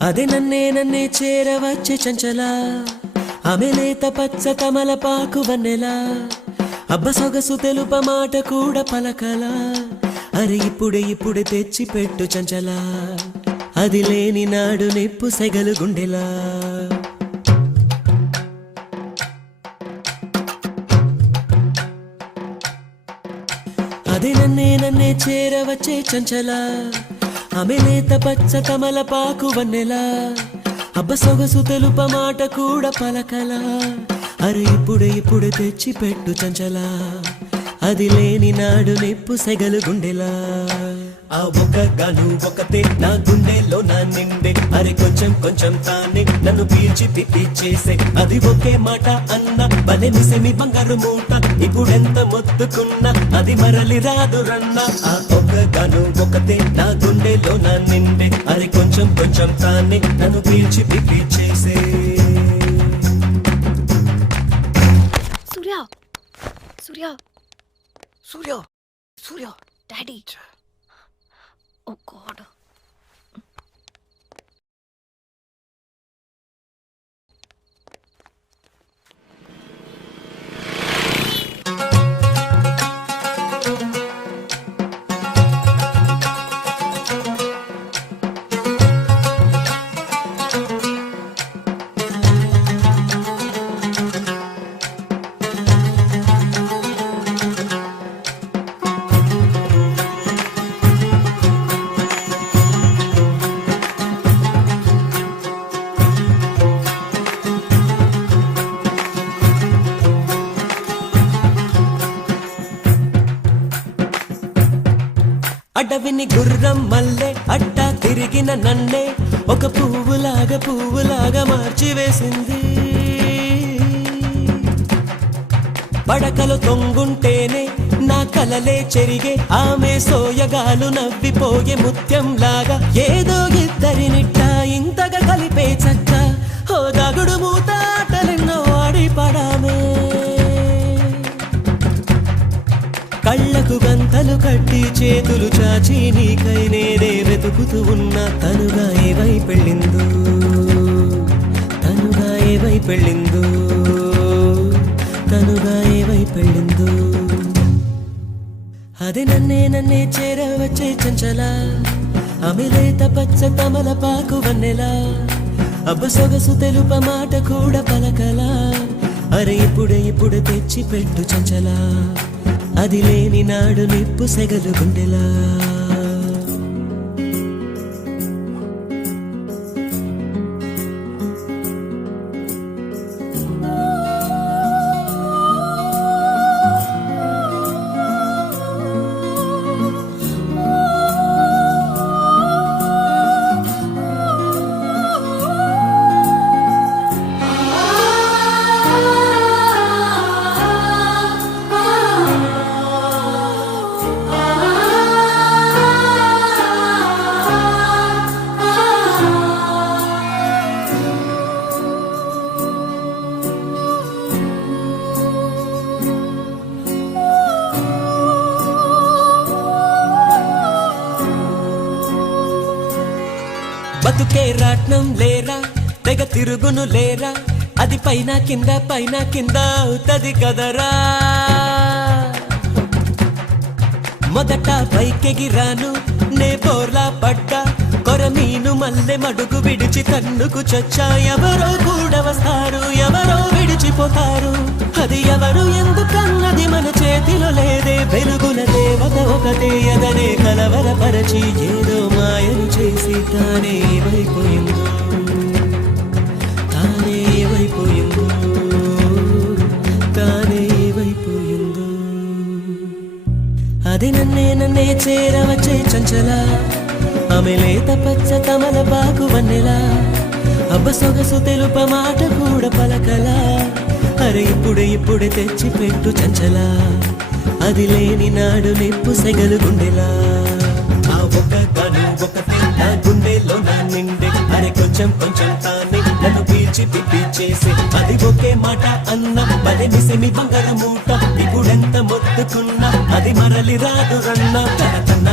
అదే నన్నే చేరవచ్చే చంచల ఆమె లేత పచ్చ తమలపాకు వన్నెలా అబ్బ సొగసు తెలుప మాట కూడా పలకలా అరే ఇప్పుడే తెచ్చి పెట్టు చంచల అది లేని నాడు నిప్పు సెగలు గుండెలా అదే నన్నే చేరవచ్చే చంచల ఆమె లేత పచ్చ తమలపాకు వన్నెలా అబ్బ సొగసు తెలుప మాట కూడా పలకలా అరే ఇప్పుడే తెచ్చి పెట్టు చంచల అది లేని నాడు నిప్పు సెగలు గుండెలా ఆ ఒక గాను ఒకతే నా గుండెలో నా నిండే అరే కొంచెం తానే నన్ను పీల్చి పిప్పి చేసే అది ఒకే మాట అన్న బలె మిసెమి బంగారు మూట ఇప్పుడెంత మొత్తుకున్నా అది మరలి రాదు రన్న ఆ ఒక గాను ఒకతే నా గుండెలో నా నిండే అరే కొంచెం తానే నన్ను పీల్చి పిప్పి చేసే సూర్య డాడీ ఓ గాడ్ అడవిని గుర్రం మల్లె అట్టా తిరిగిన నన్నే ఒక పువ్వులాగా మార్చివేసింది పడకలు తొంగుంటేనే నా కలలే చెరిగే ఆమె సోయగాలు నవ్విపోయే ముత్యంలాగా ఏదో ఇద్దరినిట్టా ఇంతగా కలిపే చక్క ఓ దాగుడు మూతాటలెన్నో ఆడి పడామే కళ్ళకు గంతలు కట్టి చేతులు చాచి నీకై నేనే వెతుకుతూ ఉన్నా తనుగా ఏవై పెళ్ళిందో అది నన్నే చేరవచ్చే చంచల ఆమె లేత పచ్చ తమలపాకు వన్నెలా అబ్బ సొగసు తెలుప మాట కూడా పలకలా అరే ఇప్పుడే తెచ్చి పెట్టు చంచల అది లేని నాడు నిప్పు సెగలు గుండెలా బతుకే రాట్నం లేరా తెగ తిరుగును లేరా అది పైన కింద అవుతది కదరా మొదట పైకెగిరాను నే బోర్లా పడ్డా కొరమీను మల్లె మడుగు విడిచి తన్నుకు చచ్చా ఎవరో కూడా వస్తారు ఎవరో విడిచిపోతారు అది ఎవరు ఎందుకన్నది మన చేతిలో లేదే వెలుగుల దేవత ఒకటే ఎదనే కలవరపరచి ఏదో మాయను చేసి తానే ఏమైపోయిందో అది నన్నే చేరవచ్చే చంచల ఆమె లేత పచ్చ తమలపాకు వన్నెలా అబ్బ సొగసు తెలుప మాట కూడా పలకలా అరే ఇప్పుడే తెచ్చి పెట్టు చంచల అది లేని నాడు నిప్పు సెగలు గుండెలా ఆ ఒక గాను ఒకతే నా గుండెలో నా నిండే అరే కొంచెం తానే నన్ను పీల్చి పిప్పి చేసి అది ఒకే మాట అన్న బలె మిసెమి బంగారు మూట ఇప్పుడెంత మొత్తుకున్నా అది మరలి రాదు రన్న తన